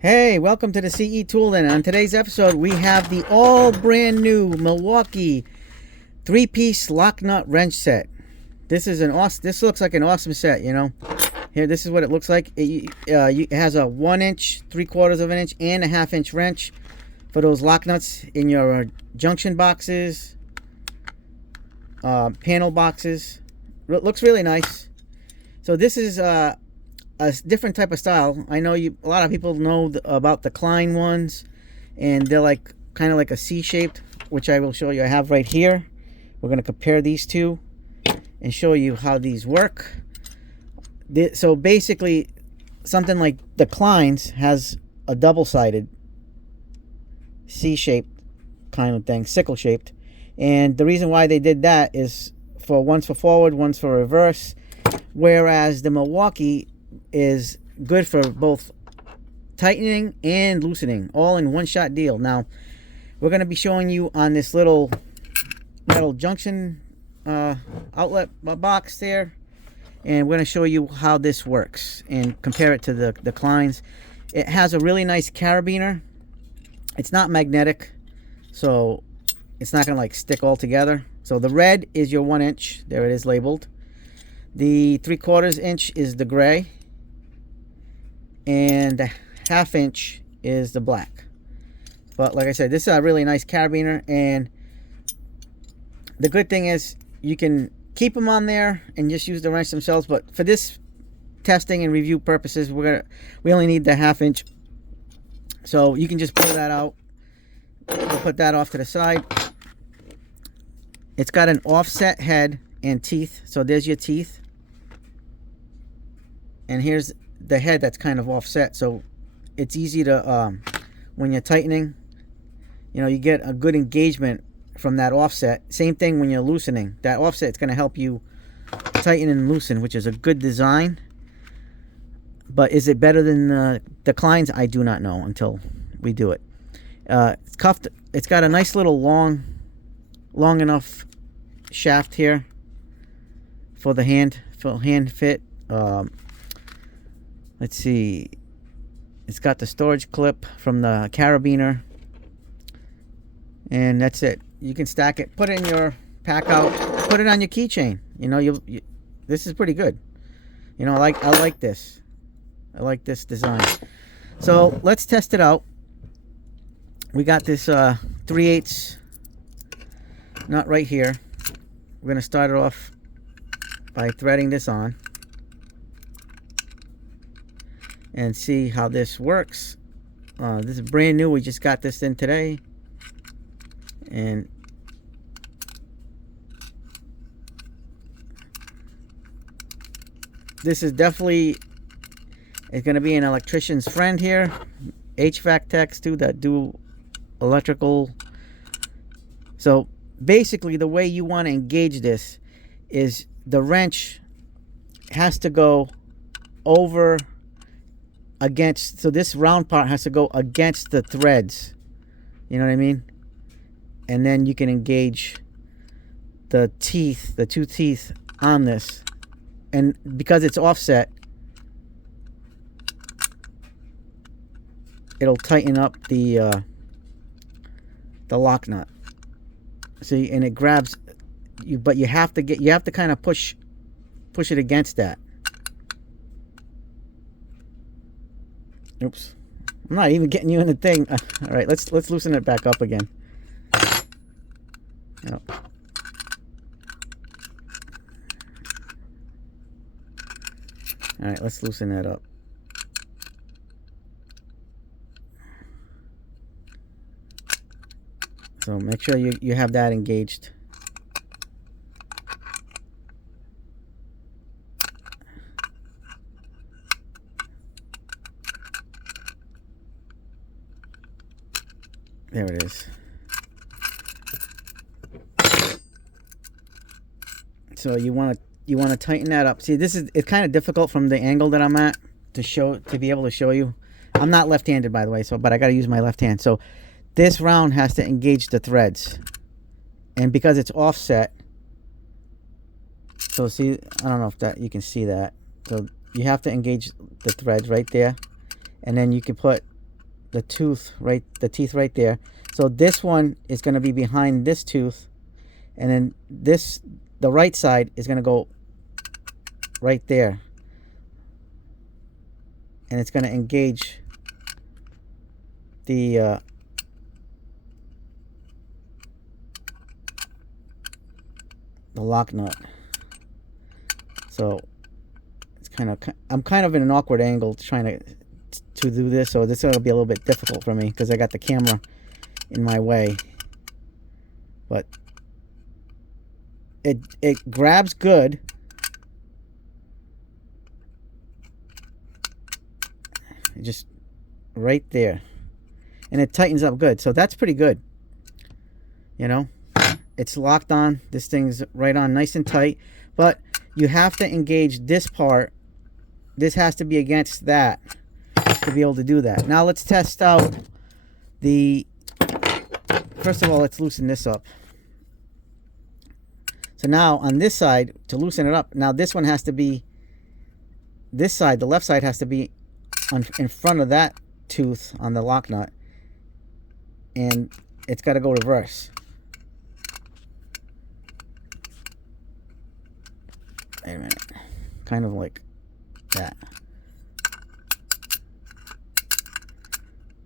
Hey, welcome to the CE Tool. And on today's episode, we have the all brand new Milwaukee 3-piece lock nut wrench set. This is an awesome. This looks like an awesome set. You know, here this is what it looks like. It has a 1 inch, 3/4 of an inch, and a 1/2 inch wrench for those lock nuts in your junction boxes, panel boxes. Looks really nice. So this is a different type of style. I know a lot of people know about the Klein ones, and they're like kind of like a C-shaped, which I will show you. I have right here. We're going to compare these two and show you how these work. So basically, something like the Klein's has a double-sided C-shaped kind of thing, sickle-shaped, and the reason why they did that is one's for forward, one's for reverse, whereas the Milwaukee is good for both tightening and loosening, all in one shot deal. Now we're going to be showing you on this little metal junction outlet box there, and we're going to show you how this works and compare it to the Klein's. It has a really nice carabiner. It's not magnetic, so it's not going to like stick all together. So the red is your 1 inch, there it is labeled. The 3/4 inch is the gray, and the 1/2 inch is the black. But like I said, this is a really nice carabiner, and the good thing is you can keep them on there and just use the wrench themselves. But for this testing and review purposes, we only need the 1/2 inch. So you can just pull that out. We'll put that off to the side. It's got an offset head and teeth. So there's your teeth, and here's the head that's kind of offset, so it's easy to when you're tightening, you know, you get a good engagement from that offset. Same thing when you're loosening. That offset is going to help you tighten and loosen, which is a good design. But is it better than the Klein's? I do not know until we do it. It's cuffed. It's got a nice little long enough shaft here for the hand fit. Let's see, it's got the storage clip from the carabiner, and that's it. You can stack it, put it in your pack out, put it on your keychain. You know, this is pretty good. You know, I like this. I like this design. So let's test it out. We got this 3/8 nut right here. We're gonna start it off by threading this on and see how this works. This is brand new. We just got this in today, and this is definitely, it's going to be an electrician's friend here. HVAC techs too that do electrical. So basically the way you want to engage this is the wrench has to go over against, so this round part has to go against the threads, you know what I mean, and then you can engage the teeth, the two teeth on this, and because it's offset, it'll tighten up the lock nut. See, and it grabs you, but you have to kind of push it against that. Oops, I'm not even getting you in the thing. All right, let's loosen it back up again. Yep. All right, let's loosen that up. So make sure you have that engaged. There it is. So you want to tighten that up. See, it's kind of difficult from the angle that I'm at to be able to show you. I'm not left-handed, by the way, but I got to use my left hand. So this round has to engage the threads, and because it's offset, so see, I don't know if that you can see that. So you have to engage the threads right there, and then you can put the tooth right, the teeth right there. So this one is going to be behind this tooth, and then this, the right side, is going to go right there, and it's going to engage the lock nut. So it's I'm kind of in an awkward angle trying to do this, so this is going to be a little bit difficult for me because I got the camera in my way. But it grabs good. Just right there, and it tightens up good, so that's pretty good. You know, it's locked on. This thing's right on, nice and tight, but you have to engage this part. This has to be against that to be able to do that. Now let's test out the, first of all, let's loosen this up. So now on this side, to loosen it up, now this one has to be, this side, the left side has to be in front of that tooth on the lock nut, and it's got to go reverse. Wait a minute, kind of like that.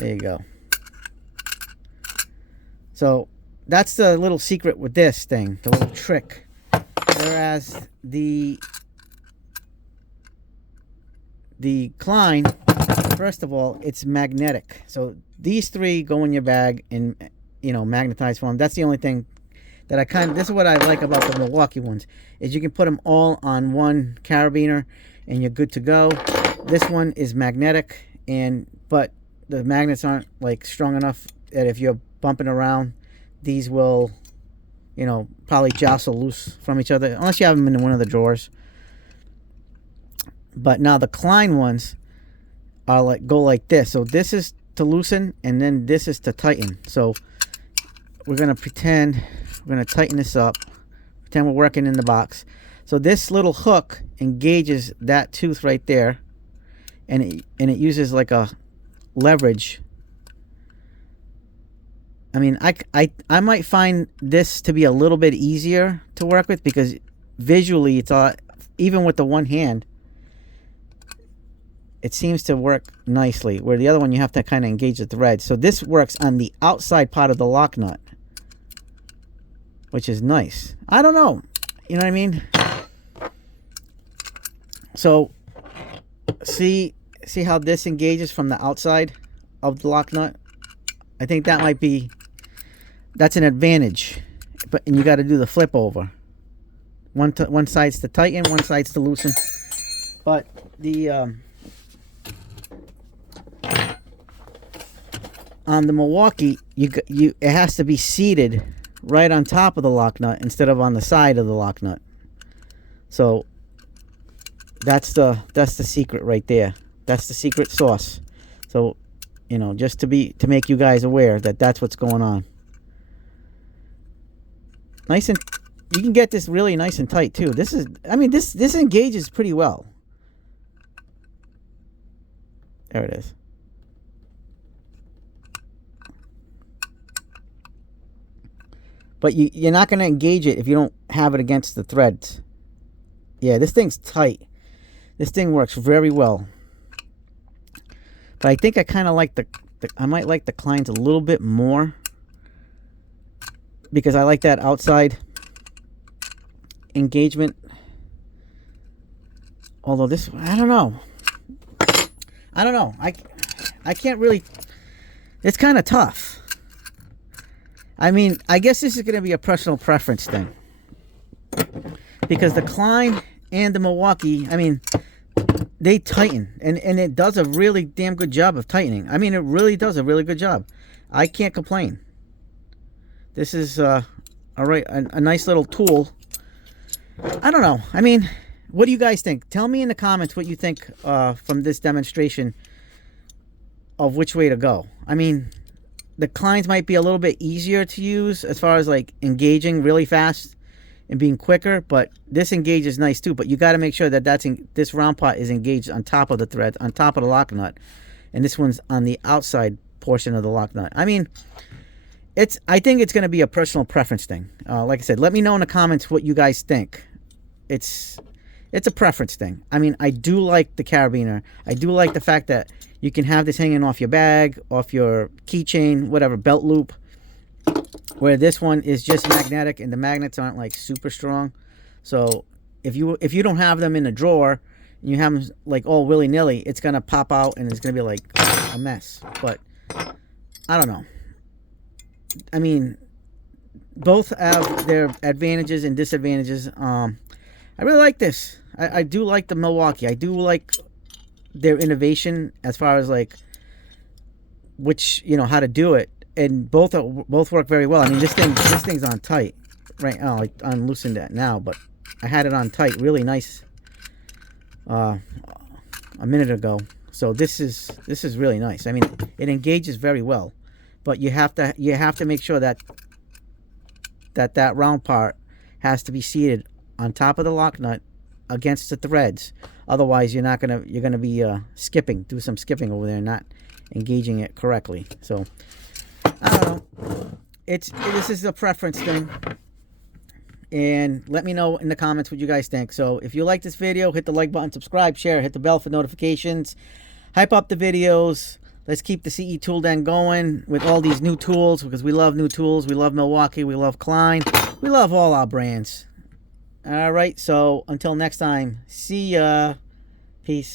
There you go. So that's the little secret with this thing, the little trick. Whereas the Klein, first of all, it's magnetic. So these three go in your bag in, you know, magnetized form. That's the only thing that I this is what I like about the Milwaukee ones, is you can put them all on one carabiner and you're good to go. This one is magnetic, but the magnets aren't like strong enough that if you're bumping around, these will, you know, probably jostle loose from each other, unless you have them in one of the drawers. But now the Klein ones are like, go like this. So this is to loosen, and then this is to tighten. So we're gonna pretend we're gonna tighten this up, pretend we're working in the box. So this little hook engages that tooth right there, and it uses like a leverage. I mean, I might find this to be a little bit easier to work with, because visually it's even with the one hand, it seems to work nicely, where the other one you have to kind of engage the thread. So this works on the outside part of the lock nut, which is nice. I don't know, you know what I mean? So see how this engages from the outside of the lock nut? I think that might be, that's an advantage. And you got to do the flip over. One side's to tighten, one side's to loosen. But the on the Milwaukee, it has to be seated right on top of the lock nut instead of on the side of the lock nut. So that's the secret right there. That's the secret sauce. So, you know, just to make you guys aware that that's what's going on. Nice, and you can get this really nice and tight too. This is, I mean, this engages pretty well. There it is. But you're not going to engage it if you don't have it against the threads. Yeah, this thing's tight. This thing works very well. But I think I kind of like I might like the Kleins a little bit more, because I like that outside engagement. Although this, I don't know. I can't really, it's kind of tough. I mean, I guess this is going to be a personal preference thing, because the Klein and the Milwaukee, I mean, they tighten, and it does a really damn good job of tightening. I mean, it really does a really good job. I can't complain. This is a nice little tool. I don't know. I mean, what do you guys think? Tell me in the comments what you think from this demonstration of which way to go. I mean, the Kleins might be a little bit easier to use as far as like engaging really fast and being quicker, but this engages nice too. But you got to make sure that this round part is engaged on top of the thread, on top of the lock nut, and this one's on the outside portion of the lock nut. I mean, I think it's going to be a personal preference thing. Like I said, let me know in the comments what you guys think. It's a preference thing. I mean, I do like the carabiner. I do like the fact that you can have this hanging off your bag, off your keychain, whatever, belt loop, where this one is just magnetic and the magnets aren't like super strong. So if you don't have them in a drawer and you have them like all willy-nilly, it's going to pop out and it's going to be like a mess. But I don't know. I mean, both have their advantages and disadvantages. I really like this. I do like the Milwaukee. I do like their innovation as far as like how to do it, and both work very well. I mean, this thing's on tight right now. I unloosened that now, but I had it on tight, really nice, a minute ago. So this is really nice. I mean, it engages very well, but you have to make sure that round part has to be seated on top of the lock nut against the threads. Otherwise, you're gonna be do some skipping over there and not engaging it correctly. So I don't know. This is a preference thing. And let me know in the comments what you guys think. So if you like this video, hit the like button, subscribe, share, hit the bell for notifications, hype up the videos. Let's keep the CE Tool Den going with all these new tools, because we love new tools. We love Milwaukee. We love Klein. We love all our brands. All right. So until next time, see ya. Peace.